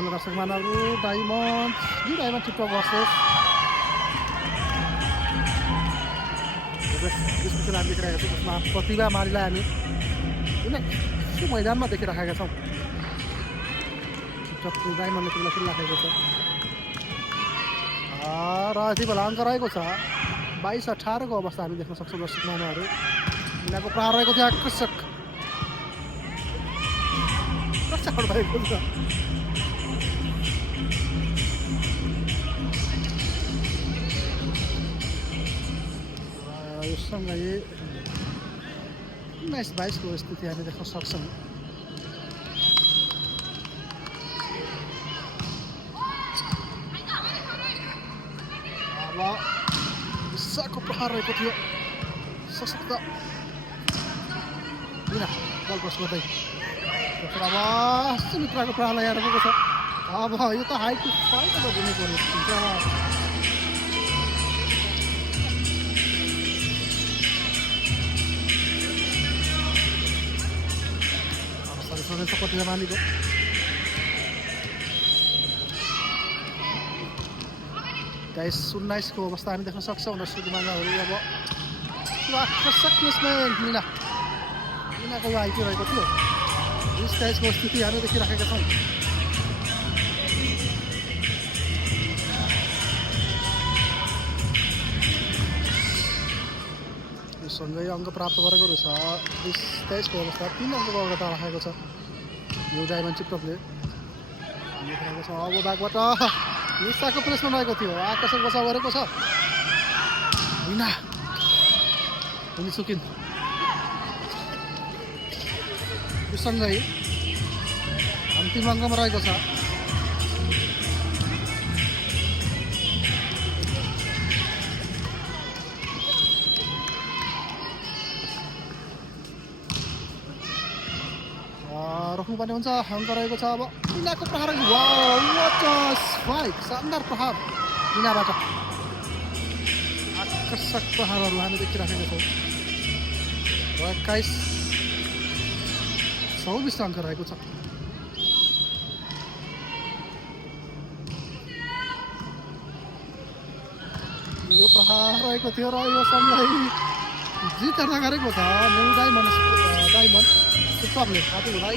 बेला दर्शक महानुभावहरू diamond चिप्टो versus त्यसपछि हामी देखिरहेका छौँ जसमा प्रतिभा मालीलाई हामी कुनै मैदानमा देखिराखेका छौँ। चिप्टो डायमन्डले बेला खेलिराखेको छ र यति बेला अङ्क रहेको छ 22-18 को अवस्था हामी देख्न सक्छौँ दर्शक महानुभावहरू। यिनीहरूको प्रहार रहेको थियो आकर्षक भएको छ। यो सँगै 19-22 को स्थिति हामी देख्न सक्छौँ। अब विशाको प्रहार रहेको थियो सशक्त बल क्रस गर्दै अब सुमित्राको प्रहारलाई यहाँ रहेको छ। अब यो त हाइट फाइट गर्नु पर्ने हुन्छ। प्रतिभा मालीको 23-19 को अवस्था हामी देख्न सक्छौँ दर्शक महानुभावहरू। अब आकर्षक प्लेसमेन्ट मिनाको आइटी रहेको थियो। 20-23 को स्थिति हामी देखिराखेका छौँ। यो सँगै अङ्क प्राप्त गरेको रहेछ 20-23 को अवस्था 3 अङ्कको अग्रता राखेको छ यो डायमन्ड चिप्टोले देखिरहेको छ। अब ब्याकबाट निशाको प्लेसमेन्ट रहेको थियो आकर्षक बचाउ गरेको छ विना उनी सुकिन। यो सँगै अन्तिम अङ्कमा रहेको छ रोक्नुपर्ने हुन्छ। अङ्क रहेको छ अब मिनाको प्रहार शानदार प्रहार मिनाबाट आकर्षक प्रहारहरू हामी देखिराखेका छौँ। 21-24 अङ्क रहेको छ। यो प्रहार रहेको थियो र यो सँगै जित गरेको छ न्यू डायमन्ड चिप्टोले साथी भाइ।